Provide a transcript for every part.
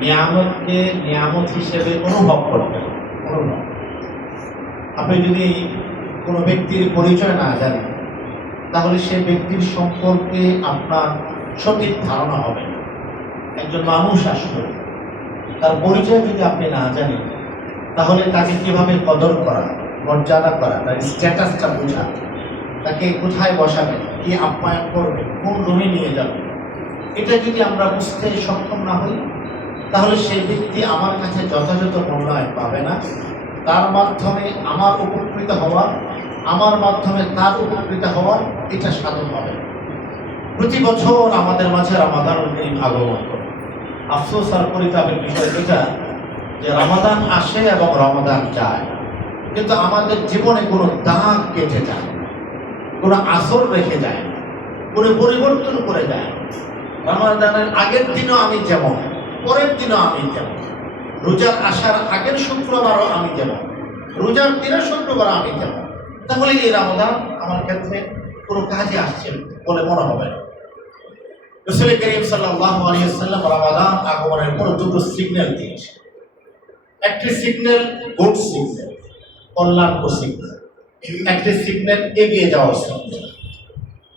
নিয়ামতকে নিয়ামত হিসেবে অনুভব করবেন। আপনি যদি কোনো ব্যক্তির পরিচয় না জানেন, তাহলে সে ব্যক্তির সম্পর্কে আপনার সঠিক ধারণা হবে। একজন মানুষ আসলে তার পরিচয় যদি আপনি না জানেন, তাহলে তাকে কিভাবে কদর করা, মর্যাদা করা, তার স্ট্যাটাসটা বোঝা, তাকে কোথায় বসাবেন, কি আপ্যায়ন করবেন, কোন রুমে নিয়ে যাবেন, এটা যদি আমরা বুঝতে সক্ষম না হই, তাহলে সেই ব্যক্তি আমার কাছে যথাযথ মূল্যায়ন পাবে না। তার মাধ্যমে আমার উপকৃত হওয়া, আমার মাধ্যমে তার উপকৃত হওয়ার এটা সাধন হবে। প্রতি বছর আমাদের মাঝে রমাদানুল কারীম আগমন করে। আফসোস আর পরিতাপের বিষয় এটা যে রমাদান আসে এবং রমাদান যায়, কিন্তু আমাদের জীবনে কোনো দাগ কেটে যায়, কোনো আসর রেখে যায়, কোনো পরিবর্তন করে যায়। রমাদানের আগের দিনও আমি যেমন, পরের দিনও আমি যেমন, রোজার আসার আগের শুক্রবারও আমি যেমন, রোজার দিনের শুক্রবার আমি যেমন, তাহলে এই রমাদান আমার ক্ষেত্রে কোনো কাজে আসছে বলে মনে হবে না। রাসূল করিম সাল্লাল্লাহু আলাইহি ওয়াসাল্লাম রমাদান আগমনের পর দুটো সিগন্যাল দিয়েছে। একটি সিগন্যাল গুড সিগন্যাল, কল্যাণকর সিগন্যাল, একটি সিগন্যাল এগিয়ে যাওয়ার সিগন্যাল,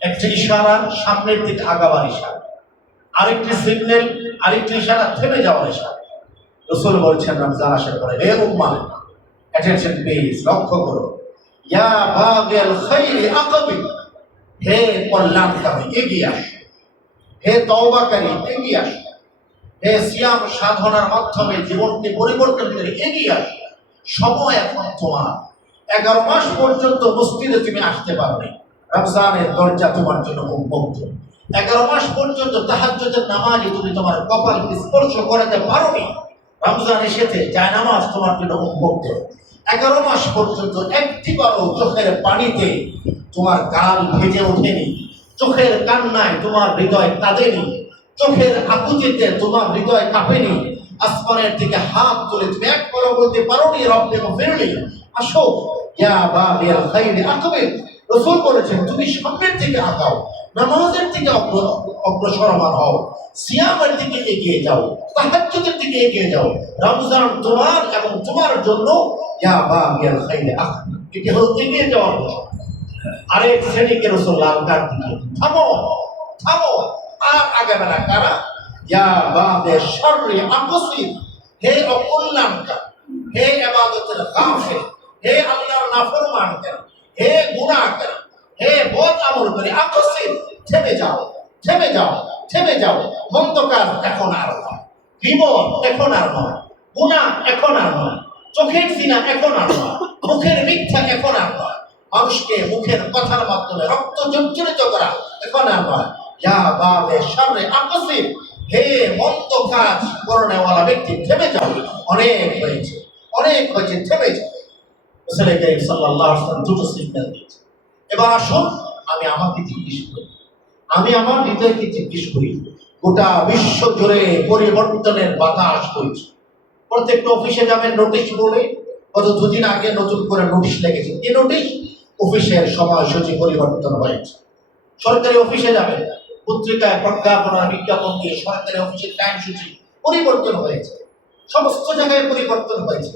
একটি ইশারা সামনের দিকে আগাবার ইশারা, আরেকটি সিগন্যাল, আরেকটি ইশারা থেমে যাওয়ার ইশারা। রাসূল বলছেন রমজান আসার পরে, হে উম্মাহ, অ্যাটেনশন প্লিজ, লক্ষ্য করো, ইয়া বাগিল খাইরি আকবিল, হে কল্যাণকামী এগিয়ে আসো, হে তওবাকারী এগিয়ে আসো, হে সিয়াম সাধনার মাধ্যমে জীবনকে পরিবর্তন করে এগিয়ে আসো। সময় এখন তোমার। 11 মাস পর্যন্ত মসজিদে তুমি আসতে পারবে, রমজানের দরজা তোমার জন্য উন্মুক্ত। 11 মাস পর্যন্ত তাহাজ্জুদের নামাজে তুমি তোমার কপাল স্পর্শ করাতে পারোনি, রমজান এসেছে, জায়নামাজ তোমার জন্য উন্মুক্ত। 11 মাস পর্যন্ত একটিবারও চোখের পানিতে তোমার গাল ভেজে ওঠেনি, চোখের কান্নায় তোমার হৃদয় কাঁদেনি, চোখের আকুতিতে তোমার হৃদয় কাঁপেনি, আসমানের দিকে হাত তুলে তুমি একবারও বলতে পারোনি রব্বে গফিরলি, আসো ইয়া বাগিল খাইরি আকবিল। রাসূল বলেছেন তুমি সামনের দিকে আগাও, নামাজের দিকে অগ্রসরমান হও, সিয়ামের দিকে এগিয়ে যাও, তাহাজ্জুদের দিকে এগিয়ে যাও। রমজান তোমার এবং তোমার জন্য ইয়া বাগিল খাইরি আকবিল, এটি হলো এগিয়ে যাওয়ার বিষয়। আরেক শ্রেণীকে রাসূল লাল কার্ড দিলেন, থামো থামো, আর আগে বেলা কারা, ইয়া বাগে শাররি আকসির, হে অকল্যাণকার, হে ইবাদতের গাফিল, হে আল্লাহর নাফরমানকার, হে গুনাহগার, হে বদ আমলকারী, আকসির, থেমে যাও থেমে যাও থেমে যাও। মন্দ কাজ এখন আর নয়, বিপদ এখন আর নয়, গুনাহ এখন আর নয়, চোখের জিনা এখন আর নয়, মুখের মিথ্যা এখন আর নয়, মানুষকে মুখের কথার মাধ্যমে রক্ত জর্জরিত করা এখন আর নয়। ইয়া বাগে শাররি আকসির, হে মন্দ কাজ করনেওয়ালা ব্যক্তি, থেমে যাও, অনেক হয়েছে, অনেক হয়েছে, থেমে যাও। রাসূল করিম সাল্লাল্লাহু আলাইহি ওয়াসাল্লাম দুটো সিগন্যাল দিয়েছে। এবার আসুন আমি আমাকে জিজ্ঞেস করি, আমি আমার হৃদয়কে জিজ্ঞেস করি, গোটা বিশ্ব জুড়ে পরিবর্তনের বাতাস বইছে। প্রত্যেকটা অফিসে যাবেন নোটিশ বলে, গত দুদিন আগে নতুন করে নোটিশ লেগেছে। এই নোটিশ অফিসের সময়সূচি পরিবর্তন হয়েছে। সরকারি অফিসে যাবেন, পত্রিকায় প্রজ্ঞাপনার বিজ্ঞাপন দিয়ে সরকারি অফিসের টাইমসূচি পরিবর্তন হয়েছে, সমস্ত জায়গায় পরিবর্তন হয়েছে।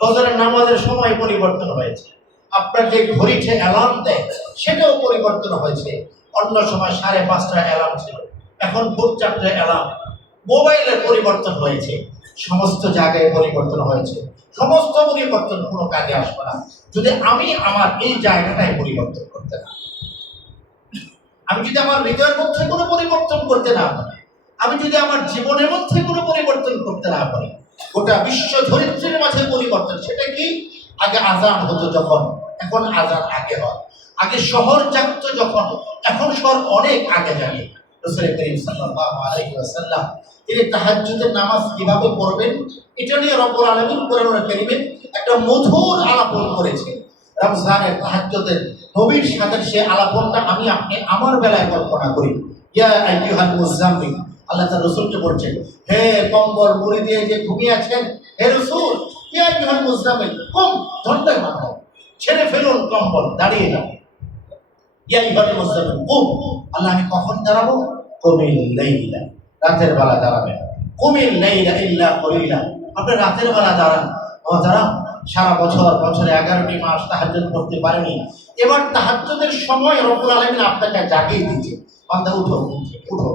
ফজরের নামাজের সময় পরিবর্তন হয়েছে, আপনার যে ঘড়িতে অ্যালার্ম দেয় সেটাও পরিবর্তন হয়েছে। অন্য সময় 5:30টায় অ্যালার্ম ছিল, এখন ভোর 4টায় অ্যালার্ম। মোবাইলের পরিবর্তন হয়েছে, সমস্ত জায়গায় পরিবর্তন হয়েছে। সমস্ত পরিবর্তন কোনো কাজে আসবে না যদি আমি আমার এই জায়গাটায় পরিবর্তন করতে না, আমি যদি আমার হৃদয়ের মধ্যে কোনো পরিবর্তন করতে না পারি, আমি যদি আমার জীবনের মধ্যে কোনো পরিবর্তন করতে না পারি, গোটা বিশ্ব ধরিত্রীর মাঝে পরিবর্তন। সেটা কি? আগে আজান হতো যখন, এখন আজান আগে হয়। আগে শহর জাগতো যখন, এখন শহর অনেক আগে জাগে। রাসূল করিম সাল্লাল্লাহু আলাইহি ওয়াসাল্লাম তিনি তাহাজ্জুদের নামাজ কিভাবে পড়বেন এটা নিয়ে রব্বুল আলামিন কোরআনুল কারীমে একটা মধুর আলাপন করেছেন। রমজানের তাহাজ্জুদের নবীর সাথে সে আলাপনটা আমি আপনি আমার বেলায় কল্পনা করি। ইয়া আইয়ুহাল মুযাম্মিল, আল্লাহ তাআলা রাসূলকে বলছেন, হে কম্বল মুড়ি দিয়ে যে ঘুমিয়ে আছেন, হে রাসূল, ইয়া আইয়ুহাল মুযাম্মিল, কুম, দণ্ডায়মান হও, ছেড়ে ফেলুন কম্বল, দাঁড়িয়ে যাও। ইয়া আইয়ুহাল মুযাম্মিল, কুম, আল্লাহ আমি কখন দাঁড়াবো? কুমিল লাইলা, রাতের বেলা দাঁড়াবেন। কুমিল লাইলা ইল্লা কলিলা, আপনি রাতের বেলা দাঁড়ান। যারা সারা বছরে 11টি মাস তাহাজ্জুদ পড়তে পারেনি, এবার তাহাজ্জুদের সময় রব্বুল আলামিন আপনাকে জাগিয়ে দিচ্ছে, বান্দা উঠো উঠো,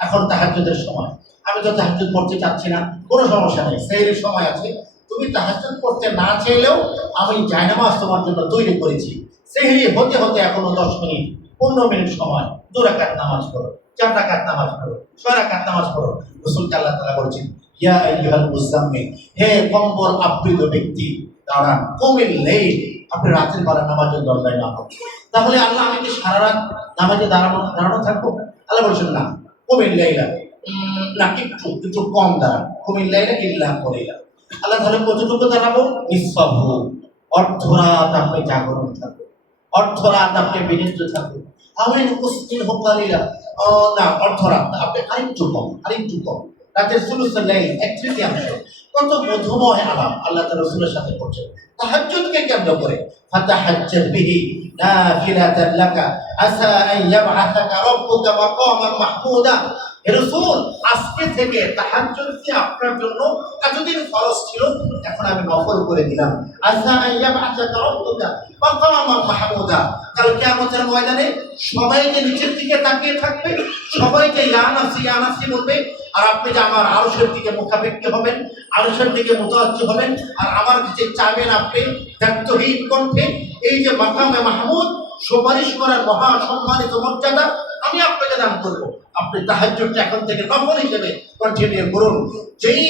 এখন তাহাজ্জুদের সময়। আমি তো তাহাজ্জুদ পড়তে চাচ্ছি না, কোনো সমস্যা নেই, সেহরির সময় আছে। তুমি তাহাজ্জুদ পড়তে না চাইলেও আমি জায়নামাজ তোমার জন্য তৈরি করেছি। সেহরি হতে হতে এখনো 10 মিনিট 15 মিনিট সময়, 2 রাকাত নামাজ পড়ো, 4 রাকাত নামাজ পড়ো, 6 রাকাত নামাজ পড়ো। রাসূলকে আল্লাহ তাআলা বলেছেন, ইয়া আইয়ুহাল মুযাম্মিল, হে কম্বল আবৃত ব্যক্তি দাঁড়ান। কুমিল লাইল, আপনি রাতের বেলা নামাজের দরকার না হবে। তাহলে আল্লাহ আমি কি সারা রাত নামাজে দাঁড়ানো থাকবো? আল্লাহ বলছেন না, কুমিল লাইলা, না একটু কম দাঁড়ান। কুমিল লাইলা ইল্লা কলিলা, আল্লাহ তাহলে কতটুকু দাঁড়াবো? নিসফাহু, অর্ধরাত আপনি জাগরণ থাকবে, অর্ধরাত আপনি বিনিদ্র থাকবে। আমি উপস্থিত হোক কালিলা, না অর্ধরাত আপনি আরেকটু কম, রাতের সুলুসুল লাইল, 1/3 কত মধুময় আলাপ আল্লাহ তাআলা রাসূলের সাথে করছেন তাহাজ্জুদকে কেন্দ্র করে। ফাতাহাজ্জাদ বিহি নাফিলাতান লাকা আসা আন ইয়াবআসাকা রাব্বুকা মাকামান মাহমুদা। হে রাসূল, আজকে থেকে তাহাজ্জুদকে আপনার জন্য এতদিন ফরজ ছিল, এখন আমি নফল করে দিলাম। আসা আন ইয়াবআসাকা রাব্বুকা মাকামান মাহমুদা, কাল কিয়ামতের ময়দানে সবাইকে নিচের দিকে তাকিয়ে থাকবে, সবাইকে ইয়া নাফসি বলবে, আর আপনি যে আমার আরশের দিকে মুখাপেক্ষী হবেন, আরশের দিকে মুতাওয়াজ্জি হবেন, আর আমার কাছে চাবেন আপনি দায়িত্বহীন কণ্ঠে। এই যে মাকামে মাহমুদ, সুপারিশ করার মহা সম্মানিত মর্যাদা আমি আপনাকে দান করব। আপনি তাহাজ্জুদটা এখন থেকে নফল হিসেবে কন্টিনিউ করুন। যেই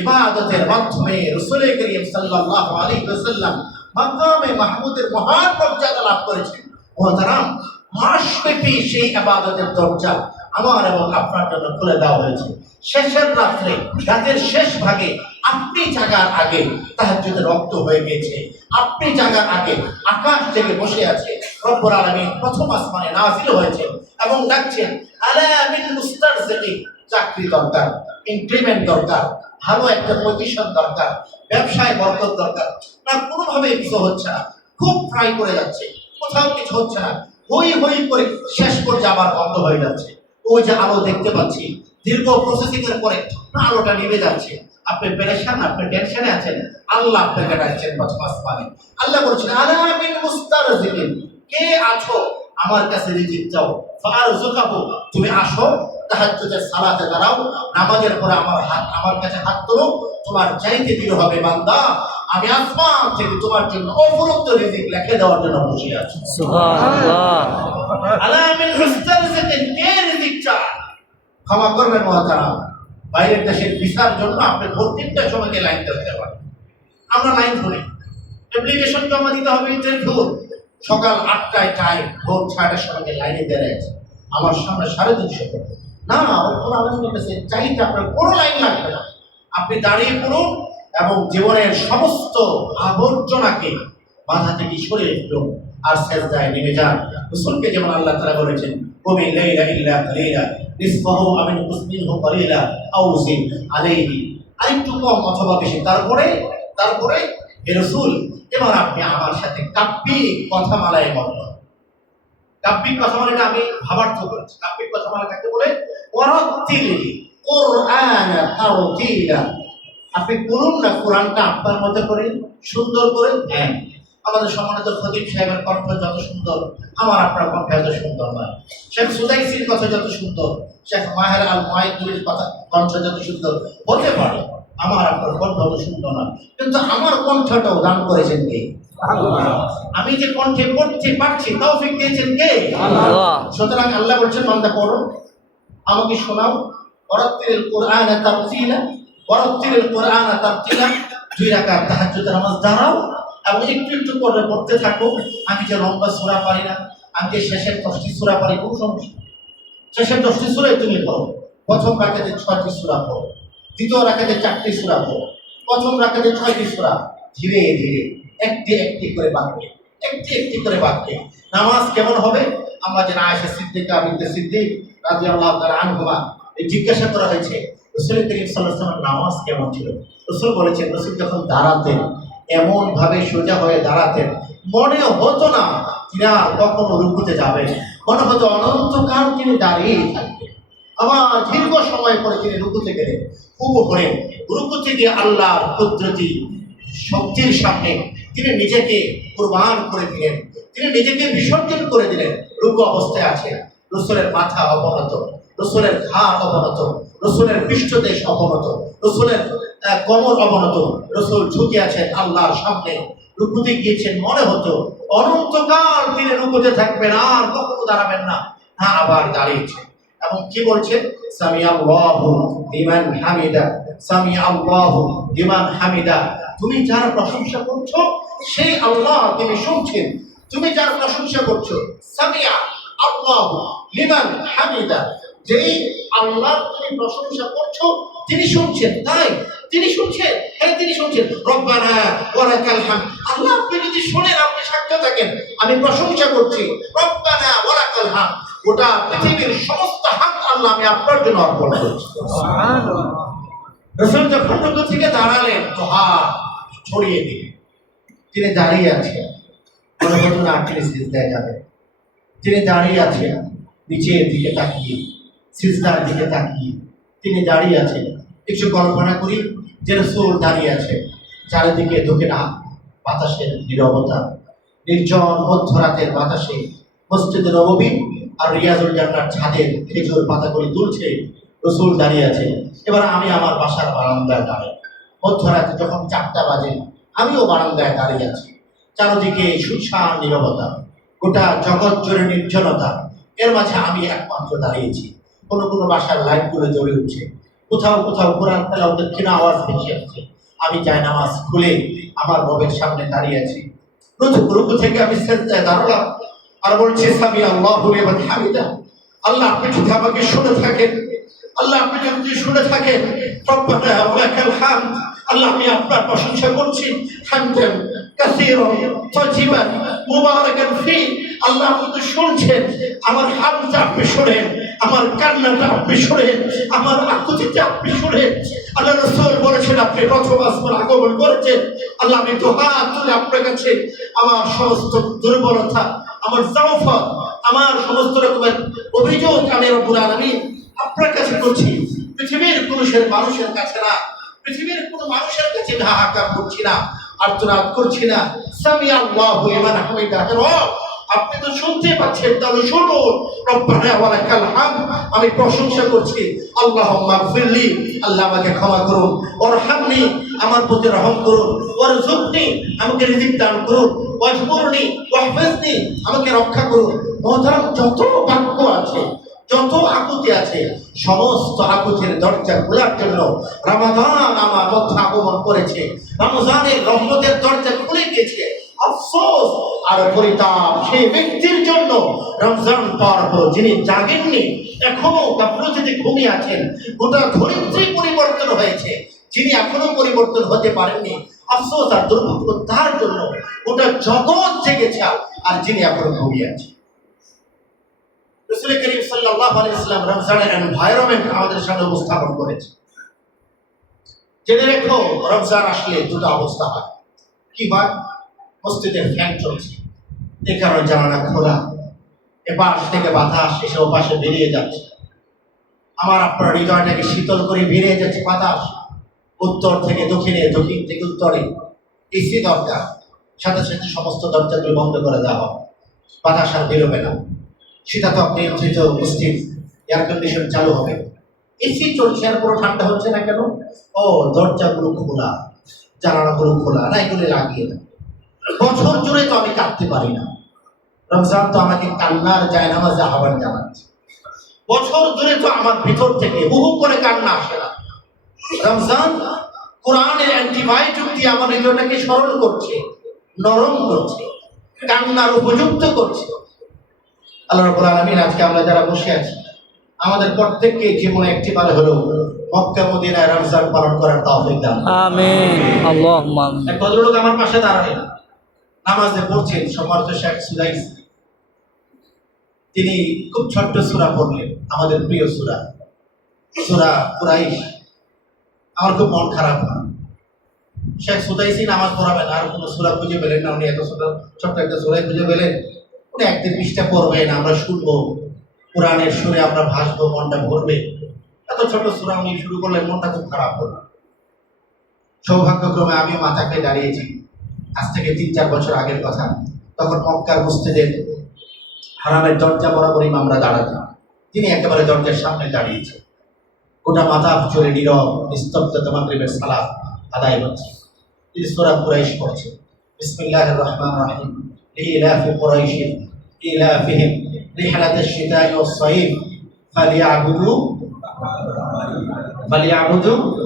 ইবাদতের মাধ্যমে রাসূল করিম সাল্লাল্লাহু আলাইহি ওয়াসাল্লাম মাকামে মাহমুদের মহান মর্যাদা লাভ করেছেন, মুহতারাম, মাসব্যাপী সেই ইবাদতের দরজা আমার এবং আপনার জন্য খুলে দেওয়া হয়েছে। শেষের রাত্রে, রাতের শেষ ভাগে আপনি জাগার আগে তাহাজ্জুদের রক্ত হয়ে গেছে, আপনি জাগার আগে আকাশ থেকে বসে আছে, রব্বুল আলামিন প্রথম আসমানে নাজিল হয়েছে এবং ডাকছেন, আলা মিন মুস্তারজিকি, চাকরি দরকার, ইনক্রিমেন্ট দরকার, ভালো একটা পজিশন দরকার, ব্যবসায় বরকত দরকার, না কোনোভাবে কিছু হচ্ছে না, খুব ট্রাই করে যাচ্ছে, কোথাও কিছু হচ্ছে না, হই করে শেষ পর্যায়ে আবার বন্ধ হয়ে যাচ্ছে। ওই যে আলো দেখতে পাচ্ছি, দীর্ঘ প্রসেসিং এর পরে আলোটা নিভে যাচ্ছে, আপনি পেরেশান, আপনি টেনশনে আছেন, আল্লাহ আপনাকে ডাকছেন প্রথম আসমানে। আল্লাহ বলছেন, আলা মিন মুস্তারজিকিন, কে আছো আমার কাছে রিজিক চাও, ফারজুকাহু, তুমি আসো তাহাজ্জুদের সালাতে দাঁড়াও, নামাজের পরে আমার কাছে হাত তোলো, তোমার চাইতে দিল হবে বান্দা, আমি আসমান থেকে তোমার জন্য অফুরন্ত রিজিক লিখে দেওয়ার জন্য বসে আছি। সুবহানাল্লাহ। আলা মিন মুস্তারজিকিন, কে রিজিক চায়? ক্ষমা করবেন মুহতারাম, বাইরের দেশের ভিসার জন্য আপনি ভোর 3টার সময়কে লাইন ধরতে পারেন। আমরা লাইন ধরি, অ্যাপ্লিকেশন জমা দিতে হবে, ইন্টারভিউ সকাল 8টায় টাইম, ভোর 6টার সময়কে লাইনে দাঁড়িয়ে আছে, আমার সামনে 350 না, ওরা আলোচনা কাছে চাইতে আপনার কোনো লাইন লাগবে না, আপনি দাঁড়িয়ে পড়ুন এবং জীবনের সমস্ত আবর্জনাকে মাথা থেকে সরিয়ে ফেলুন আর সেজদায় নেমে যান। রাসূলকে যেমন আল্লাহ তাআলা বলেছেন, কুমিল লাইলা ইল্লা কালিলা নিসফাহু আও মিনহু কালিলা আও জিদ আলাইহি, আরেকটু কম অথবা বেশি। তারপরে হে রাসূল, এবার আপনি আমার সাথে কাব্যিক কথামালায় বলুন। কাব্যিক কথামালাটা আমি ভাবার্থ করেছি। কাব্যিক কথামালা কাকে বলে? ওয়ারাত্তিল কুরআন তারতিলা, আপনি পড়ুন না কোরআনটা আপনার মতো করে, সুন্দর করে। হ্যাঁ, আমাদের সম্মানিত খতিব সাহেবের কণ্ঠ যত সুন্দর, আমার আপনার কণ্ঠ এত সুন্দর নয়। শেখ সুদাইসির কথা যত সুন্দর, শেখ মাহের আল মুআইদুলের কথা কণ্ঠ যত সুন্দর হতে পারে, আমার আপনার কণ্ঠ অত সুন্দর নয়, কিন্তু আমার কণ্ঠটাও দান করেছেন কে? আল্লাহ। আমি যে কণ্ঠে পড়তে পারছি তৌফিক দিয়েছেন কে? আল্লাহ। সুতরাং আল্লাহ বলছেন, বান্দা পড়ো, আমাকে শোনাও, ওয়ারাত্তিল কুরআন তারতিলা, ওয়ারাত্তিল কুরআন তারতিলা, 2 রাকাত তাহাজ্জুদের নামাজ দাঁড়াও এবং একটু করে পড়তে থাকো। আমি যে লম্বা সূরা পারি না, আমি যে শেষের 10টি সূরা পারি, কোনো সমস্যা, শেষের 10টি সূরাই তুমি পড়ো। প্রথম রাকাতে 6টি সূরা পড়ো, দ্বিতীয় রাকাতে 4টি সূরা পড়ো, প্রথম রাকাতে 6টি সূরা, ধীরে ধীরে একটি করে বাঁধবে। নামাজ কেমন হবে? আমরা যে আয়েশা সিদ্দিকা বিনতে সিদ্দিক রাদিয়াল্লাহু তাআলা আনহুমা, জিজ্ঞাসা করা হয়েছে রাসূল করিম সাল্লাল্লাহু আলাইহি ওয়াসাল্লাম নামাজ কেমন ছিল। রাসূল বলেছেন, রাসূল যখন দাঁড়াতেন এমন ভাবে সোজা হয়ে দাঁড়াতেন, মনে হতো না তিনি আর কখনো রুকুতে যাবেন, মনে হতো অনন্তকাল তিনি দাঁড়িয়ে থাকবেন। আবার দীর্ঘ সময় পরে তিনি রুকুতে গেলেন, উবু করেন, রুকু থেকে আল্লাহর কুদরতি শক্তির সামনে তিনি নিজেকে কুরবান করে দিলেন, তিনি নিজেকে বিসর্জন করে দিলেন। রুকু অবস্থায় আছে, রসুলের মাথা অবনত, রসুলের ঘাড় অবনত, রসুলের পৃষ্ঠদেশ অবনত, রসুলের কোমর অবনত, রসুল ঝুঁকে আছেন আল্লাহর সামনে, রুকুতে গিয়েছেন। মনে হতো অনন্তকাল তিনি রুকুতে থাকবেন, আর কখনো দাঁড়াবেন না। হ্যাঁ, আবার দাঁড়িয়েছেন এবং কি বলছেন? সামি আল্লাহু লিমান হামিদা, সামি আল্লাহু লিমান হামিদা। তুমি যার প্রশংসা করছো সেই আল্লাহ তিনি শুনছেন। তুমি যার প্রশংসা করছো, সামিয়া আল্লাহু লিমান হামিদা, যেই আল্লাহ তুমি প্রশংসা করছো তিনি শুনছেন। তাই তিনি শুনছেন, হ্যাঁ তিনি শুনছেন। রব্বানা ওয়া লাকাল হামদ। আল্লাহ আপনি যদি শুনেন, আপনি সাক্ষ্য থাকেন, আমি প্রশংসা করছি। রব্বানা ওয়া লাকাল হামদ, গোটা পৃথিবীর সমস্ত হামদ আল্লাহ আমি আপনার জন্য অর্পণ করছি। সুবহানাল্লাহ। রাসূল যখন রুকু থেকে দাঁড়ালেন তো হাত ছড়িয়ে দিলেন। তিনি দাঁড়িয়ে আছেন, মনে হতো না তিনি সিজদায় যাবেন। তিনি দাঁড়িয়ে আছেন নিচের দিকে তাকিয়ে, সিজদার দিকে তাকিয়ে তিনি দাঁড়িয়ে আছেন। একটু কল্পনা করি যে রাসূল দাঁড়িয়ে আছেন, চারিদিকে দক্ষিণা বাতাসের নীরবতা, নির্জন মধ্যরাতের বাতাসে মসজিদে নববী আর রিয়াজুল জান্নাত ছাদের খেজুর পাতাগুলি তুলছে, রাসূল দাঁড়িয়ে আছেন। এবার আমি আমার বাসার বারান্দায় দাঁড়াই, মধ্যরাতে যখন 4টা বাজে, আমিও বারান্দায় দাঁড়িয়ে আছি। চারদিকে সুনসান নীরবতা, গোটা জগৎ জুড়ে নির্জনতা, এর মাঝে আমি একমাত্র দাঁড়িয়েছি। কোনো কোনো বাসার লাইটগুলো জ্বলে উঠছে, কোথাও কোথাও কোরআন তেলাওয়াতের ক্ষীণ আওয়াজ ভেসে আসছে। আমি জায়নামাজ খুলে আমার রবের সামনে দাঁড়িয়ে আছি। রুকু থেকে আমি সিজদায় দাঁড়ালাম আর বলছি সামি আল্লাহু লিমান হামিদা। আল্লাহ আপনি যদি আমাকে শুনে থাকেন, আল্লাহ আপনি যদি শুনে থাকেন, রব্বানা ওয়া লাকাল হামদ, আল্লাহ আমি আপনার প্রশংসা করছি। হামদান কাসীরান তাইয়িবান মুবারাকান ফি। আল্লাহ আপনি তো শুনছেন, আমার হামদটা আপনি শুনেন, আমার কান্নাটা আপনি শুনেন, আমার আকুতিটা আপনি শুনেন। আল্লাহ রাসূল বলেছেন আপনি প্রথম আসমান আগমন করেছেন। আল্লাহ আমি তো হাত তুলে আপনার কাছে আমার সমস্ত দুর্বলতা, আমার জাওফাত, আমার সমস্ত রকমের অভিযোগ আমি রব্বুল আলামিন আপনার কাছে করছি। পৃথিবীর মানুষের কাছে না, পৃথিবীর কোনো মানুষের কাছে হাহাকার করছি না, আর্তনাদ করছি না। সামি আল্লাহু লিমান হামিদা। আপনি তো শুনতে পাচ্ছেন, তাহলে শুনুন। রব্বানা ওয়া লাকাল হামদ, আমি প্রশংসা করছি। আল্লাহুম্মা গফিরলি, আল্লাহ আমাকে ক্ষমা করুন। ওয়ারহামনি, আমার প্রতি রহম করুন। ওয়ারযুকনি, আমাকে রিজিক দান করুন। ওয়াজবুরনি ওয়াহফিজনি, আমাকে রক্ষা করুন। মহতারাম, যত বাক্য আছে, যত আকুতি আছে, সমস্ত আকুতির দরজা খোলার জন্য রমাদান আমার মধ্যে আগমন করেছে। রমজানের রহমতের দরজা খুলে গেছে। আফসোস আর পরিতাপ সেই ব্যক্তির জন্য, রমজান পাওয়ার পর যিনি জাগেননি, এখনো গাফলতিতে ঘুমিয়ে আছেন। গোটা ধরিত্রী পরিবর্তন হয়েছে, যিনি এখনো পরিবর্তন হতে পারেননি। আফসোস আর দুর্ভাগ্য তার জন্য, গোটা জগৎ জেগেছে আর যিনি এখনো ঘুমিয়ে আছেন। রাসূল করিম সাল্লাল্লাহু আলাইহি ওয়াসাল্লাম রমজানের এনভায়রনমেন্ট আমাদের সামনে উপস্থাপন করেছে। জেনে রেখো, রমজান আসলে দুটো অবস্থা হয়। কি হয়? মসজিদের ফ্যান চলছে, এ কারণে জানালা খোলা, এপাশ থেকে বাতাস এসে ওপাশে বেরিয়ে যাচ্ছে। আমার আপনার হৃদয়টাকে শীতল করে বেরিয়ে যাচ্ছে বাতাস, উত্তর থেকে দক্ষিণে, দক্ষিণ থেকে উত্তরে। এসি দরকার, সাথে সাথে সমস্ত দরজাগুলো বন্ধ করে দেওয়া হবে, বাতাস আর বেরোবে না। শীতাতপ নিয়ন্ত্রিত মুসলিম এয়ার কন্ডিশন চালু হবে। এসি চলছে আর পুরো ঠান্ডা হচ্ছে না কেন? ও, দরজাগুলো খোলা, জানালাগুলো খোলা, না এগুলো লাগিয়ে দেয়। বছর জুড়ে তো আমি কাঁদতে পারি না, রমজান তো আমাকে কান্নার জায়নামাজে আহ্বান জানাচ্ছে। বছর জুড়ে তো আমার ভিতর থেকে বহু করে কান্না আসে না। রমজান কোরআনের অ্যান্টিবায়োটিক দিয়ে আমার হৃদয়টাকে সরল করছে, নরম করছে, কান্নার উপযুক্ত করছে। আল্লাহ রাব্বুল আলামিন আজকে আমরা যারা বসে আছি, আমাদের প্রত্যেককে জীবনে একটিবার হলেও মক্কা মদিনায় রমজান পালন করার তৌফিক দান। আমিন, আল্লাহুম্মা আমিন। এক ভদ্রলোক আমার পাশে দাঁড়ালেন, নামাজে পড়ছেন, সম্মানিত শেখ সুদাইস। তিনি খুব ছোট্ট সূরা পড়লেন, আমাদের প্রিয় সূরা, সূরা কুরাইশ। আমার খুব মন খারাপ হয়। শেখ সুদাইসই নামাজ পড়াবেন, আর কোনো সূরা খুঁজে পেলেন না। উনি এত ছোট্ট একটা সূরা খুঁজে পেলেন। উনি একদিন পৃষ্ঠা পড়বেন, আমরা শুনবো, কোরআনের সুরে আমরা ভাসবো, মনটা ভরবে। এত ছোট সূরা উনি শুরু করলেন, মনটা খুব খারাপ হলো। সৌভাগ্যক্রমে আমি মাথাকে দাঁড়িয়েছি, আজ থেকে 3-4 বছর আগের কথা। তখন মক্কার মসজিদের হারামের দরজা বরাবর ইমামরা দাঁড়াতাম, তিনি একেবারে দরজার সামনে দাঁড়িয়েছে। গোটা মাথা চলে নীরব নিস্তব্ধতা, মাগরিবের সালাত আদায় হচ্ছে। তিনি সূরা কুরাইশ পড়ছে, বিসমিল্লাহির রহমানির রহিম, লিইলাফি কুরাইশ ইলাফিহিম রিহলাতাশ শিতাই ওয়াস সাইফ ফালিয়াবুদু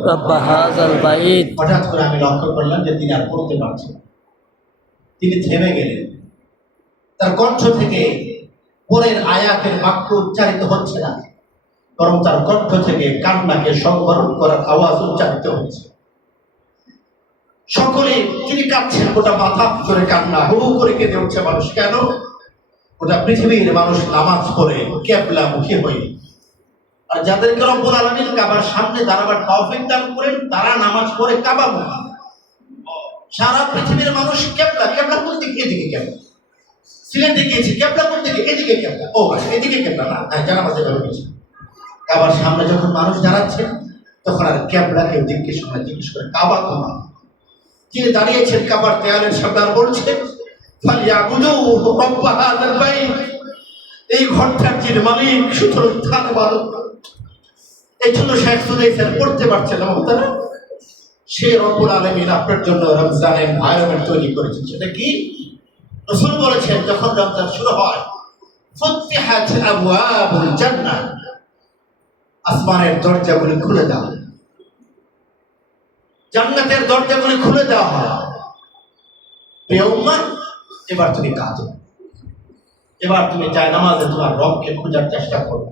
রব্ব হাযাল বাইত। হঠাৎ করে আমি লক্ষ্য করলাম যে তিনি আর পড়তে পারছেন না। তিনি থেমে গেলেন, তার কণ্ঠ থেকে পরের আয়াতের বাক্য উচ্চারিত হচ্ছে না, বরং তার কণ্ঠ থেকে কান্নাকে সংবরণ করার আওয়াজ উচ্চারিত হচ্ছে। সকলে তিনি কাঁদছেন, গোটা মাথা করে কান্না, হু হু করে কেঁদে উঠছে মানুষ। কেন? গোটা পৃথিবীর মানুষ নামাজ পড়ে কিবলা মুখী হয়ে, আর যাদেরকে রব্বুল আলামিন কাবার সামনে দাঁড়াবার তৌফিক দান করেন, তারা নামাজ পড়ে কাবা মুখী। সারা পৃথিবীর মানুষ কিবলা কোন দিকে? এদিকে কিবলা। সিলেটে গিয়েছি, কিবলা কোন দিকে? এদিকে কিবলা। ও আচ্ছা, এদিকে কিবলা না, জানামাজে বেরোচ্ছে। কাবার সামনে যখন মানুষ দাঁড়াচ্ছেন, তখন আর কিবলা কেউ জিজ্ঞেস করে কাবা কোথায়। তিনি দাঁড়িয়েছেন কাবার দেয়ালের সামনে আর বলছেন, ফালিয়াবুদু রব্ব হাযাল বাইত, এই ঘরটার যিনি মালিক, সুতরাং তার ইবাদত করুন। এই জন্য শেখ সুদাইসের পড়তে পারছেন না মোহতারাম। সে রব্বুল আলামিন আপনার জন্য রমজানের আয়োজন তৈরি করেছেন। সেটা কি? রাসূল বলেছেন, যখন রমজান শুরু হয়, ফুতিহাত আবওয়াবুল জান্নাহ, আসমানের দরজাগুলি খুলে দেওয়া, জান্নাতের দরজাগুলি খুলে দেওয়া হয়। প্রিয় উম্মাহ, এবার তুমি কাঁদো, এবার তুমি জায়নামাজে তোমার রবকে খোঁজার চেষ্টা করো।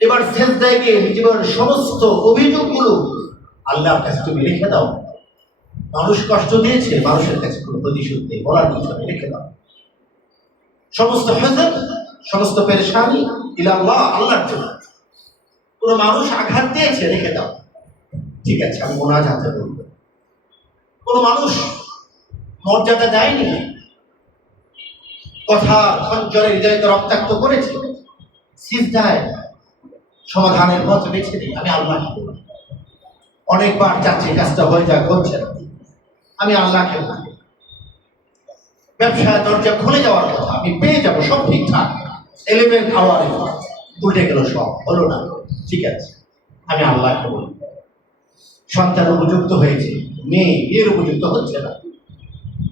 এবার সিজদায় গিয়ে জীবনের সমস্ত অভিযোগগুলো আল্লাহর কাছে তুমি রেখে দাও। মানুষ কষ্ট দিয়েছে, মানুষের কাছে কোনো প্রতিশোধ নেই, বলার কিছু নেই, রেখে দাও। সমস্ত হাজার, সমস্ত পেরেশানি ইলাল্লাহ, আল্লাহর জন্য। কোনো মানুষ আঘাত দিয়েছে, রেখে দাও, ঠিক আছে, আমি মোনাজাতে বলব। কোনো মানুষ মর্যাদা দেয়নি, কথা খঞ্জরে হৃদয়কে রক্তাক্ত করেছে, সিজদায় সমাধানের পথ বেছে নেই, আমি আল্লাহকে বলব। অনেকবার চাচ্ছি কাজটা হয়ে যাক, হচ্ছে না, আমি আল্লাহকে বলব। ব্যবসায় দরজা খুলে যাওয়ার কথা, আমি পেয়ে যাবো, সব ঠিকঠাক, 11 আওয়ারে উল্টে গেল, সব হলো না, ঠিক আছে, আমি আল্লাহকে বলব। সন্তান উপযুক্ত হয়েছে, মেয়ে বিয়ের উপযুক্ত হচ্ছে না,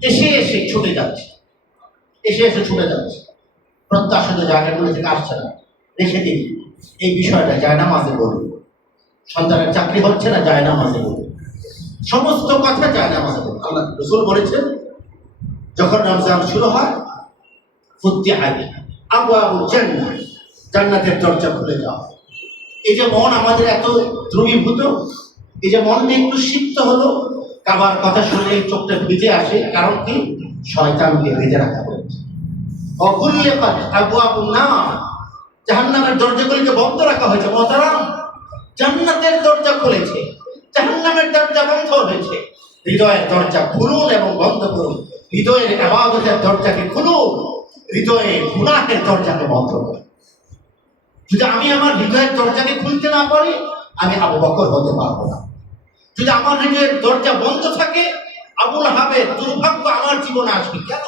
এসে এসে ছুটে যাচ্ছে, প্রত্যাশিত জায়গাগুলো থেকে আসছে না, রেখে দিন। এই বিষয়টা জায়নামাজে বলুন। সন্তানের চাকরি হচ্ছে না, জায়নামাজে বলুন। সমস্ত কথা জায়নামাজে বলুন। আল্লাহ রাসূল বলেছেন, যখন রমজান শুরু হয়, ফুতিহাত আবওয়াবুল জান্নাহ, জান্নাতের দরজা খুলে যাওয়া। এই যে মন আমাদের এত দ্রবীভূত, এই যে মনটা একটু সিক্ত হলো, কাবার কথা শুনলে চোখটা ভিজে আসে, কারণ কি? শয়তানকে ভেজে রাখা হয়েছে। অকুল্লিকাত আবওয়াবুন নার, জাহান্নামের দরজাগুলিকে বন্ধ রাখা হয়েছে। মুহতারাম, জান্নাতের দরজা খুলেছে, জাহান্নামের দরজা বন্ধ হয়েছে। হৃদয়ের দরজা খুলুন এবং বন্ধ করুন। হৃদয়ের ইবাদতের দরজাকে খুলুন, হৃদয়ে গুনাহের দরজাকে বন্ধ করুন। যদি আমি আমার হৃদয়ের দরজাকে খুলতে না পারি, আমি আবু বকর হতে পারবো না। যদি আমার হৃদয়ের দরজা বন্ধ থাকে, আবুল আহাবের দুর্ভাগ্য আমার জীবনে আসবে। কেন?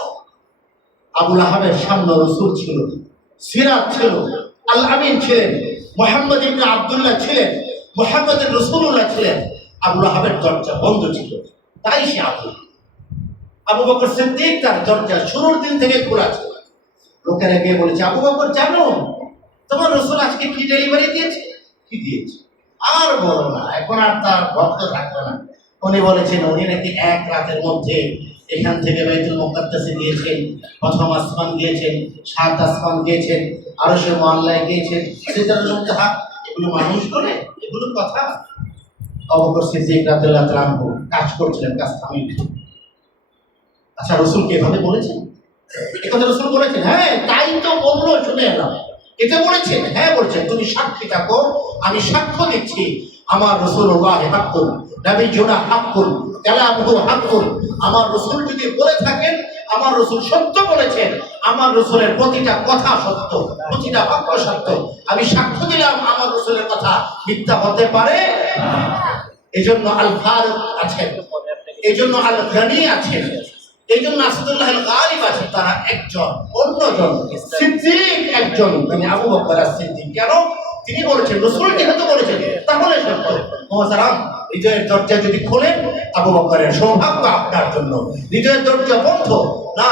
আবুল আহাবের সামনে রাসূল ছিল, সিরাত ছিল, আল আমিন ছিলেন, মুহাম্মদ ইবনে আব্দুল্লাহ ছিলেন, মুহাম্মদের রাসূলুল্লাহ ছিলেন। আবুল আহাবের দরজা বন্ধ ছিল, তাই সে আবু বকর সিদ্দিক তার দরজা শুরুর দিন থেকে খোলা ছিল। লোকেরা গিয়ে বলেছে, আবু বকর জানো তোমার রাসূল আজকে কি ডেলিভারি দিয়েছে? কি দিয়েছে? আর বলো না, এখন আর তার ভক্ত থাকবে না। উনি বলেছেন, উনি নাকি এক রাতের মধ্যে এখান থেকে বাইতুল মুকাদ্দাসে গিয়েছেন, প্রথম আসমান গিয়েছেন, 7 আসমান গিয়েছেন, আরশে মুআল্লায় গিয়েছেন, সিদরাতুল মুনতাহা। এগুলো মানুষ করে? এগুলো কথা? আবু বকর সিদ্দিক রাদিয়াল্লাহু তাআলা আনহু কাজ করছিলেন, কাজ থামিয়ে দিলেন। আচ্ছা, রাসূল কি এভাবে বলেছেন? এই কথা রাসূল বলেছেন? হ্যাঁ, তাই তো বললো, শুনে এলাম। এটা বলেছেন? হ্যাঁ বলেছেন। তুমি সাক্ষী থাকো, আমি সাক্ষ্য দিচ্ছি, আমার রাসূলুল্লাহ হাক্কুন, নবিয়ুনা হাক্কুন, কালামুহু হাক্কুন। আমার রাসূল যদি বলে থাকেন, আমার রসুল সত্য বলেছেন, আমার রসুলের প্রতিটা কথা সত্য, প্রতিটা বাক্য সত্য। আমি সাক্ষ্য দিলাম আমার রসুলের কথা মিথ্যা হতে পারে। এজন্য আল ফারুক আছেন, এজন্য আল গানি আছেন, এইজন্য আসাদুল্লাহ আল গালিব আছেন। তারা একজন, অন্যজন সিদ্দিক একজন, তিনি আবু বকর সিদ্দিক। কেন? তিনি বলেছেন, রসুল যেহেতু বলেছেন তাহলে সত্য। মোহতারাম, হৃদয়ের দরজা যদি খোলেন, আবু বকরের সৌভাগ্য আপনার জন্য। হৃদয়ের দরজা বন্ধ না,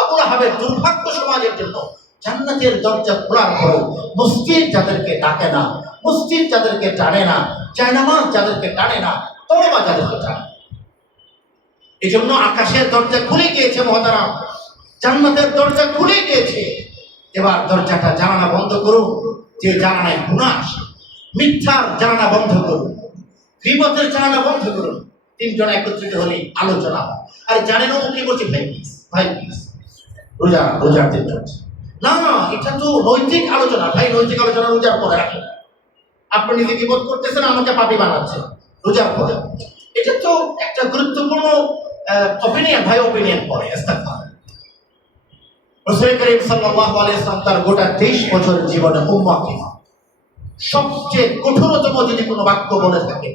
আবু লাহাবের দুর্ভাগ্য সমাজের জন্য। জান্নাতের দরজা খোলার পর মসজিদ যাদেরকে ডাকে না, মসজিদ যাদেরকে টানে না, জায়নামাজ যাদেরকে টানে না, তওবা যাদেরকে টানে, এই জন্য আকাশের দরজা খুলে গিয়েছে মহতারাম, জান্নাতের দরজা খুলে গিয়েছে। এবার দরজাটা জানালা বন্ধ করুন, যে জানালায় গুনাহ আসে। মিথ্যার জানালা বন্ধ করুন, গীবতের জানালা বন্ধ করুন। তিনজন একত্রিত হলেই আলোচনা হয়। আর জানেন ও কি বলছে, ভাই প্লিজ, ভাই প্লিজ, রোজার দিন চলছে না, এটা তো নৈতিক আলোচনা। ভাই নৈতিক আলোচনা রোজার পরে রাখেন। আপনি নিজে গীবত করতেছেন, আমাকে পাপী বানাচ্ছেন রোজার পরে। এটা তো একটা গুরুত্বপূর্ণ অপিনিয়ন, ভাই অপিনিয়ন পরে। রাসূল করিম সাল্লাল্লাহু আলাইহি ওয়াসাল্লাম তার গোটা 23 বছর জীবনে উম্মতকে সবচেয়ে কঠোরতম যদি কোনো বাক্য বলে থাকে,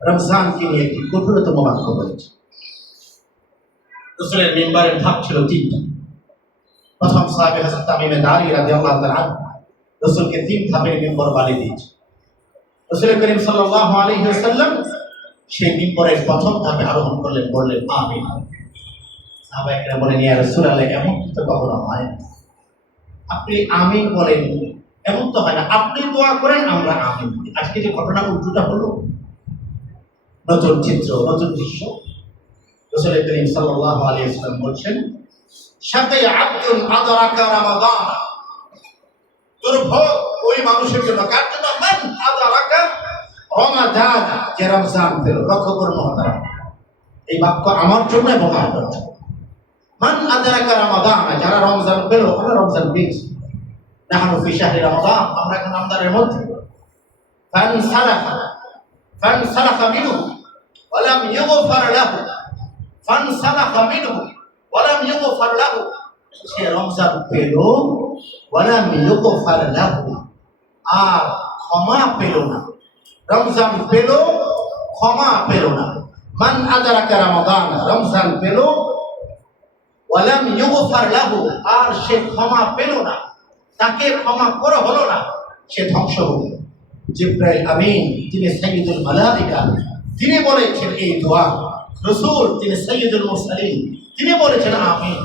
রমজানকে নিয়ে একটি কঠোরতম বাক্য বলেছে। রাসূলের মিম্বারের ধাপ ছিল 3টা। প্রথম সাহাবী হযরত তামিমে দারি রাদিয়াল্লাহু তাআলা রাসূলকে 3 ধাপের মিম্বর বানিয়ে দিয়েছে। রাসূল করিম সাল্লাল্লাহু আলাইহি ওয়াসাল্লাম সেই মিম্বরের প্রথম ধাপে আরোহণ করলেন, বললেন আমিন। সাহাবায়ে বলেন, ইয়া রাসূলুল্লাহ, এমন তো কখনো হয় না। আপনি আমিন বলেন, এমন তো হয় না। আপনি দোয়া করেন, আমরা আমিন বলি। আজকে যে ঘটনা উল্টোটা হলো, নতুন চিত্র, নতুন দৃশ্য। রাসূল করিম সাল্লাল্লাহু আলাইহি ওয়াসাল্লাম বলছেন, শাকাই আব্দুন আদরাকা রমাদান, দুর্ভোগ ওই মানুষের জন্য, কার জন্য? মান আদরাকা রমাদান, যে রমজান পেল। লক্ষ্য করুন মহতারাম, এই বাক্য আমার জন্য এবং আপনার জন্য। মান আদরাকা রমাদান, যারা রমজান পেল, আমরা রমজান পেয়েছি। নাহনু ফি শাহরি রমাদান, আমরা এখন রমজানের মধ্যে। ফানসালাখা মিনহু ওয়া লাম ইউগফার লাহু, ফানসালাখা মিনহু ওয়া লাম ইউগফার লাহু, সে রমজান পেল, ওয়া লাম ইউগফার লাহু, আর ক্ষমা পেল না। রমজান পেল, ক্ষমা পেল না। মান আদরাকা রমাদান, রমজান পেল, ওয়া লাম ইউগফার লাহু, আর সে ক্ষমা পেল না, তাকে ক্ষমা করা হলো না, সে ধ্বংস হলো। জিবরাইল আমিন, তিনি সাইয়্যিদুল মালায়েকা, তিনি বলেছেন এই দোয়া। রাসূল, তিনি সাইয়্যিদুল মুরসালিন, তিনি বলেছেন আমিন।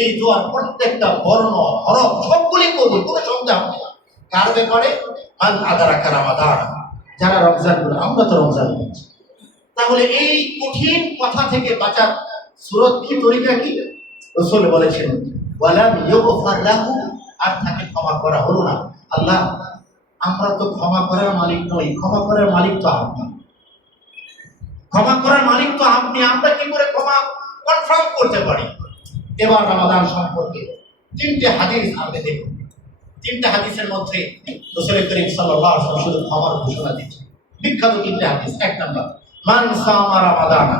এই দোয়ার প্রত্যেকটা বর্ণ, হরফ সবগুলি কবুল, কোনো সন্দেহ নেই। কার ব্যাপারে? মান আদরাকা রমাদান, যারা রমজান পেল। আমরা তো রমজান পেয়েছি। তাহলে এই কঠিন কথা থেকে বাঁচার সূরত কি, তরিকা কি? রাসূল বলেছেন, ওয়া লাম ইউগফার লাহু, আর তাকে ক্ষমা করা হলো না। আল্লাহ, আমরা তো ক্ষমা করার মালিক নই, ক্ষমা করার মালিক তো আপনি। ক্ষমা করার মালিক তো আপনি, আমরা কি করে ক্ষমা কনফার্ম করতে পারি? এবার রমাদান সম্পর্কে 3টে হাদিস আপনি দেখুন। 3টে হাদিসের মধ্যে রাসূল করিম সাল্লাল্লাহু আলাইহি ওয়াসাল্লাম শুধু ক্ষমার ঘোষণা দিচ্ছেন। বিখ্যাত 3টে হাদিস। 1 নাম্বার, মান সামা রমাদানা,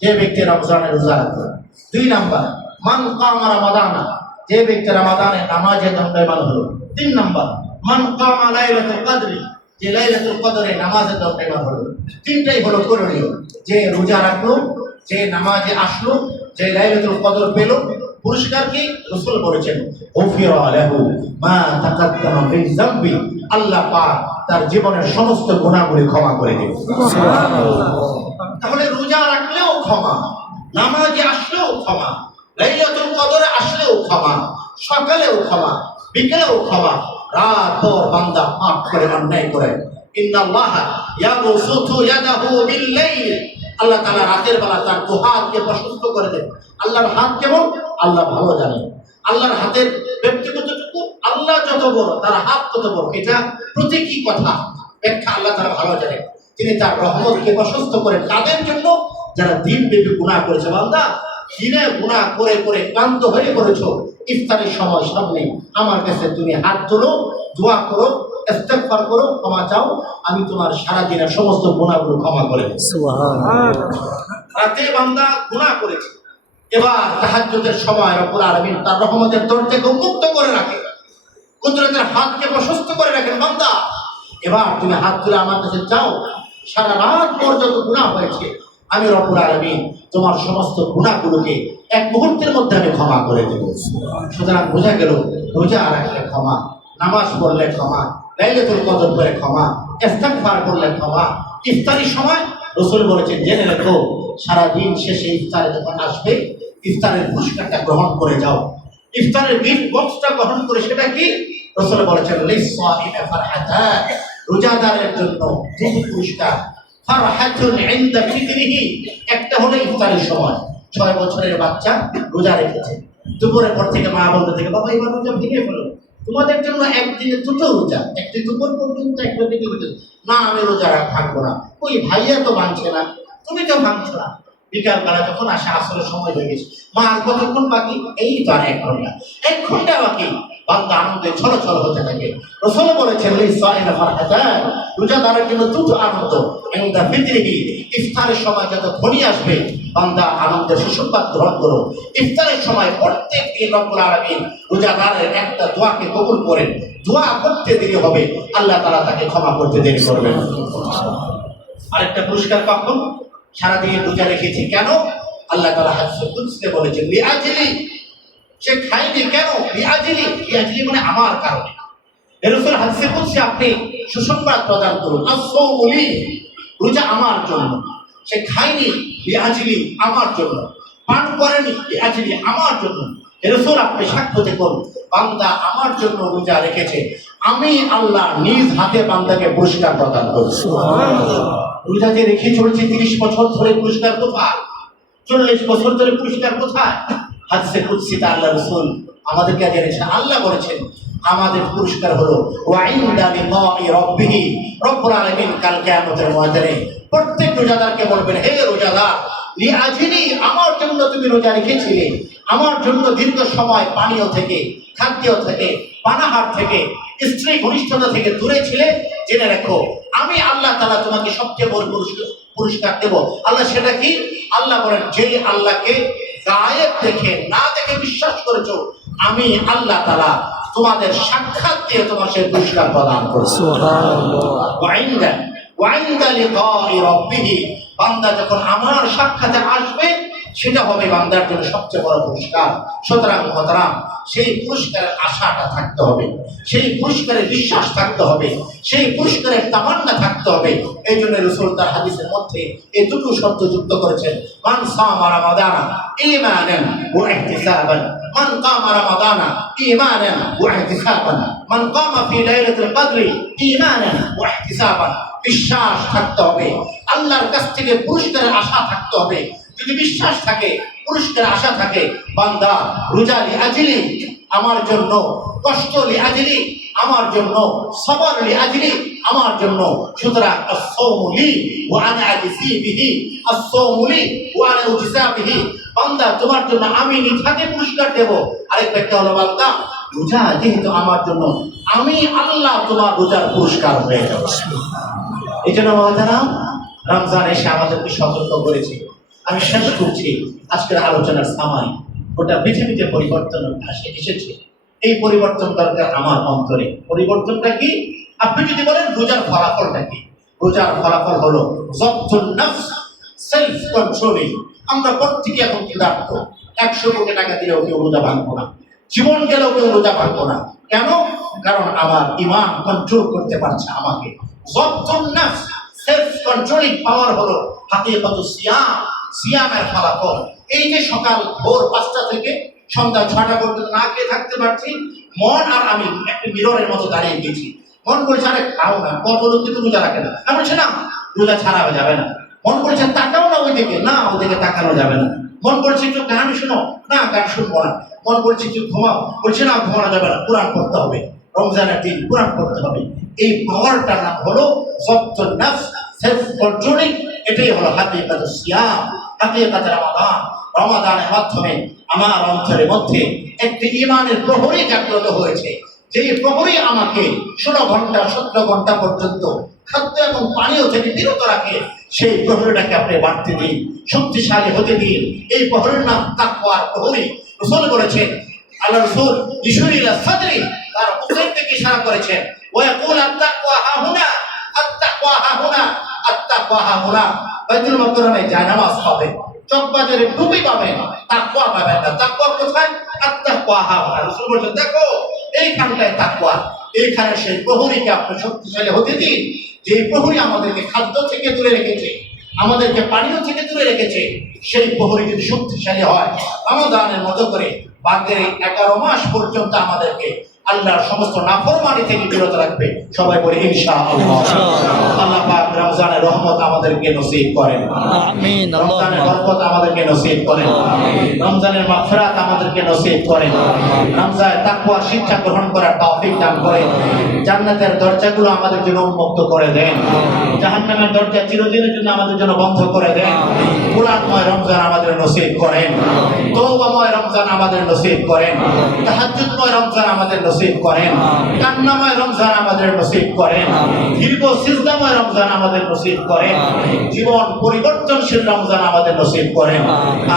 যে ব্যক্তি রমজানের রোজা রাখে। 2 নাম্বার, মান কামা রমাদানা, যে ব্যক্তি রমাদানে নামাজে দণ্ডায়মান হলো। 3 নাম্বার, মান কামা লাইলাতুল কদরি, যে লাইলাতুল কদরে নামাজে দণ্ডায়মান হলো। 3টাই হলো করণীয়। যে রোজা রাখলো, যে নামাজে আসলো, যে লাইলাতুল কদর পেল, পুরস্কার কি? রাসূল বলেছেন, গফিরা লাহু মা তাকাদ্দামা মিন যামবি, আল্লাহ পাক তার জীবনের সমস্ত গুনাহগুলি ক্ষমা করে দেবেন। সুবহানাল্লাহ। তাহলে রোজা রাখলেও ক্ষমা, নামাজে আসলেও ক্ষমা, লাইলাতুল কদরে আসলেও ক্ষমা, সকালেও ক্ষমা, বিকেলেও ক্ষমা। রাত ভর বান্দা পাপ করে, অন্যায় করে। ইন্নাল্লাহা ইয়াবসুতু ইয়াদাহু বিল-লাইল, আল্লাহ তাআলা রাতের বেলা তার দুহাতকে প্রশস্ত করে দেন। আল্লাহর হাত কেমন? আল্লাহ ভালো জানেন। আল্লাহর হাতের ব্যক্তিগতটুকু, আল্লাহ যত বড় তার হাত তত বড়। এটা প্রতীকী কথা, ব্যাখ্যা আল্লাহ তাআলা ভালো জানেন। তিনি তার রহমতকে প্রশস্ত করেন তাদের জন্য যারা দিনব্যাপী গুনাহ করেছে। বান্দা, দিনে গুনাহ করে করে ক্লান্ত হয়ে পড়েছো, ইফতারের সময় সামনে, আমার কাছে তুমি হাত তোলো, দোয়া করো, ইস্তেগফার করো, ক্ষমা চাও, আমি তোমার সারা দিনের সমস্ত গুনাহগুলো ক্ষমা করে দেব। সুবহানাল্লাহ। রাতে বান্দা গুনাহ করেছে, এবার তাহাজ্জুদের সময় রব্বুল আলামিন তার রহমতের দরজাকে উন্মুক্ত করে রাখে, কুদরতের হাতকে প্রশস্ত করে রাখেন। বান্দা, এবার তুমি হাত তুলে আমার কাছে যাও, সারা রাত পর্যন্ত গুনাহ হয়েছে, আমি রব্বুল আলামিন তোমার সমস্ত গুনাহগুলোকে এক মুহূর্তের মধ্যে আমি ক্ষমা করে দেব। সুতরাং বোঝা গেল, রোজা রাখলে ক্ষমা, নামাজ পড়লে ক্ষমা, লাইলাতুল কদর করে ক্ষমা, ইস্তিগফার করলে ক্ষমা। ইফতারির সময় রাসূল বলেছেন, জেনে রেখো সারাদিন শেষে ইফতারে যখন আসবে, ইফতারের পুরস্কারটা গ্রহণ করে যাও। ইফতারের গিফট বক্সটা গ্রহণ করে, সেটা কি? রাসূল বলেছেন, লিস-সাইমি ফারহাতান, রোজাদারের জন্য দুটো পুরস্কার। ফারহাতুন ইনদা ফিতরিহি, একটা হলো ইফতারের সময় 6 বছরের বাচ্চা রোজা রেখেছে, দুপুরের পর থেকে মা বলতে থেকে, বাবা এবার রোজা ভেঙে ফেলো, তোমাদের জন্য একদিনে দুটো রোজা, একটি দুপুর পর্যন্ত, একটা দিকে পর্যন্ত। না, আমি রোজা ভাঙবো না। ওই ভাইয়া তো ভাঙছে না, তুমি তো ভাঙছো না। বিকালবেলা যখন আসে, আসরের সময় হয়ে গেছে, মা আর কতক্ষণ বাকি? এই তো আর 1 ঘন্টা, 1 ঘন্টা বাকি। বান্দা আনন্দে ছলছল হতে থাকে। রাসূল বলেছেন, লিস-সাইমি ফারহাতান, রোজাদারের জন্য দুটো আনন্দ। ইনদা ফিতরিহি, ইফতারের সময় যত ধনী আসবে, বান্দা আনন্দের সুসংবাদ গ্রহণ করো। ইফতারের সময় প্রত্যেক দিন রব্বুল আলামিন রোজাদারের একটা দোয়াকে কবুল করেন। দোয়া করতে দেরি হবে, আল্লাহ তাআলা তাকে ক্ষমা করতে দেরি করবেন। আরেকটা পুরস্কার কখন? সারাদিন রোজা রেখেছি কেন? আল্লাহ তাআলা হাদিসে কুদসিতে বলেছেন, লিআজলি, সে খায়নি কেন? লিআজলি, লিআজলি মানে আমার কারণে। রাসূল হাদিসে কুদসি আপনি সুসংবাদ প্রদান করুন, আস-সাওমু লি, রোজা আমার জন্য। সে খায়নি লিআজলি, আমার জন্য। পান করেনি লিআজলি, আমার জন্য। রাসূল আপনি সাক্ষ্য দেখুন, বান্দা আমার জন্য রোজা রেখেছে, আমি আল্লাহ নিজ হাতে বান্দাকে পুরস্কার প্রদান করব। সুবহানাল্লাহ। রোজা যে রেখে চলছে 30 বছর ধরে, পুরস্কার কোথায়? 40 বছর ধরে পুরস্কার কোথায়? হাদিসে কুদসিতে আল্লাহ রাসূল আমাদেরকে জানিয়েছেন, আল্লাহ বলেছেন আমাদের পুরস্কার হলো ওয়া ইনদা লিকাই রাব্বিহি, রব্বুল আলামিন কাল কিয়ামতের ময়দানে প্রত্যেক রোজাদারকে বলবেন, হে রোজাদার, লিআজলি, আমার জন্য তুমি রোজা রেখেছিলে, আমার জন্য দীর্ঘ সময় পানীয় থেকে, খাদ্য থেকে, পানাহার থেকে, স্ত্রী ঘনিষ্ঠতা থেকে দূরে ছিলে, জেনে রাখো আমি আল্লাহ তাআলা তোমাকে সবচেয়ে বড় পুরস্কার দেব। আল্লাহ সেটা কি? আল্লাহ বলেন, যে আল্লাহকে গায়েব দেখে না দেখে বিশ্বাস করেছো, আমি আল্লাহ তাআলা তোমাদের সাক্ষাৎ দিয়ে তোমার সেই পুরস্কার প্রদান করব। সুবহানাল্লাহ। ওয়া ইনদা লিকাই রাব্বিহি, বান্দা যখন আমার সাক্ষাতে আসবে, সেটা হবে বান্দার জন্য সবচেয়ে বড় পুরস্কার। সুতরাং মুহতারাম, সেই পুরস্কারের আশাটা থাকতে হবে, সেই পুরস্কারের বিশ্বাস থাকতে হবে, সেই পুরস্কারের তামান্না থাকতে হবে। এই জন্য রাসূল তার হাদিসের মধ্যে এই দুটো শব্দ যুক্ত করেছেন, মান সামা রামাদানা ঈমানান ওয়া ইহতিসাবান, মান কামা রামাদানা ঈমানান ওয়া ইহতিসাবান, মান কামা ফি লাইলাতুল কদরি ঈমানান ওয়া ইহতিসাবান। বিশ্বাস থাকতে হবে, আল্লাহর কাছ থেকে পুরস্কারের আশা থাকতে হবে। যদি বিশ্বাস থাকে, পুরস্কারের আশা থাকে, বান্দা রোজা লিআজলি, আমার জন্য, কষ্ট লিআজলি, আমার জন্য, সবর লিআজলি, আমার জন্য। সুতরাং আস-সাওমু লি ওয়া আনা আজজি বিহি, আস-সাওমু লি ওয়া আনা উজজা বিহি, বান্দা তোমার জন্য আমি নিজ হাতে পুরস্কার দেব। আরেক ব্যাখ্যা হলো, বান্দা রোজা যেহেতু আমার জন্য, আমি আল্লাহ তোমার রোজার পুরস্কার হয়ে যাব। এই জন্য মহাতারাম, রমজান এসে আমাদেরকে সতর্ক করেছে। আমি শেষ করছি আজকের আলোচনার সামাই। গোটা পৃথিবীতে পরিবর্তন এসেছে, এই পরিবর্তন দরকার আমার অন্তরে। পরিবর্তনটা কি? আপনি যদি বলেন রোজার ফলাফলটা কি? রোজার ফলাফল হলো যবতুন নফস, সেলফ কন্ট্রোলিং। আমরা প্রত্যেকে এখন ক্ষুধার্ত, 100 কোটি টাকা দিলেও কেউ রোজা ভাঙবো না, জীবন গেলেও কেউ রোজা ভাঙবো না। কেন? কারণ আমার ঈমান কন্ট্রোল করতে পারছে আমাকে। যবতুন নফস, সেলফ কন্ট্রোলিং পাওয়ার হলো হাকিকাতুস সিয়াম, সিয়ামের ফলাফল। এই যে সকাল ভোর 5টা থেকে সন্ধ্যা 6টা পর্যন্ত না খেয়ে থাকতে পারছি, মন আর আমি একটা মিররের মতো দাঁড়িয়ে গেছি। মন বলছে, আরে খাও না, কত লোক কিন্তু রোজা রাখে না। আমি বলছি না, রোজা ছাড়া যাবে না। মন বলছে তাকাও না ওইদিকে, না ওইদিকে তাকানো যাবে না। মন বলছে একটু গান শোনো, না গান শুনবো না। মন বলছে একটু ঘুমাও, বলছে না ঘুমানো যাবে না, কোরআন পড়তে হবে, রমজানের দিন কোরআন পড়তে হবে। এই পাওয়ারটার নাম হলো যবতুন নফস, সেলফ কন্ট্রোলিং। এটাই হলো হাকিকাতুস সিয়াম, হাকিকাত রমাদান। রমাদানের মাধ্যমে আমার অন্তরের মধ্যে একটি ঈমানের প্রহরী জাগ্রত হয়েছে, যে প্রহরী আমাকে 16 ঘন্টা 17 ঘন্টা পর্যন্ত খাদ্য এবং পানীয় থেকে বিরত রাখে, সেই প্রহরীটাকে আপনি বাড়তে দিন, শক্তিশালী হতে দিন। এই প্রহরীর নাম তাকওয়ার প্রহরী। রাসূল বলেছেন, আল্লাহ রাসূল ইশুরিলা সাদরি, তার বুকের দিকে ইশারা করেছেন, ওয়া ইয়াকুল আত-তাকওয়া হাহুনা, আত-তাকওয়া হাহুনা, আত-তাকওয়া হাহুনা। বাইতুল মুকাররমে জায়নামাজ পাবেন, চকবাজারে টুপি পাবেন, তাকওয়া পাবেন না। তাকওয়া কোথায়? আত-তাকওয়া হাহুনা। রাসূল বলেছেন, দেখো এইখানটায় তাকওয়া। এইখানে সেই প্রহরীকে আপনি শক্তিশালী হতে দিন, যে প্রহরী আমাদেরকে খাদ্য থেকে দূরে রেখেছে, আমাদেরকে পানীয় থেকে দূরে রেখেছে। সেই প্রহরী যদি শক্তিশালী হয়, রমাদানের মতো করে বাকি 11 মাস পর্যন্ত আমাদেরকে আল্লাহর সমস্ত নাফরমানি থেকে বিরত রাখবে। সবাই বলে ইনশাআল্লাহ। আল্লাহ পাক রমজানের রহমত আমাদেরকে নসিব করেন, আমিন। রমজানের আল্লাহুম্মা বরকত আমাদেরকে নসিব করেন, রমজানের মাগফিরাত আমাদেরকে নসিব করেন, রমজানের তাকওয়া শিক্ষা গ্রহণ করার তৌফিক দান করেন, জান্নাতের দরজাগুলো আমাদের জন্য উন্মুক্ত করে দেন, জাহান্নামের দরজা চিরদিনের জন্য আমাদের জন্য বন্ধ করে দেন। কুরআনময় রমজান আমাদের নসিব করেন, তওবাময় রমজান আমাদের নসিব করেন, তাহাজ্জুদময় রমজান আমাদের নসিব করেন, কান্নাময় রমজান আমাদের নসিব করেন, দীর্ঘ সিজদাময় রমজান আমাদের নসিব করেন, জীবন পরিবর্তনশীল রমজান আমাদের নসিব করেন।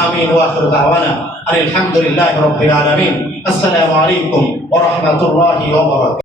আমিন ওয়া আখিরু দাওয়ানা আলহামদুলিল্লাহি রাব্বিল আলামিন। আসসালামু আলাইকুম ওয়া রাহমাতুল্লাহি ওয়া বারাকাতুহু।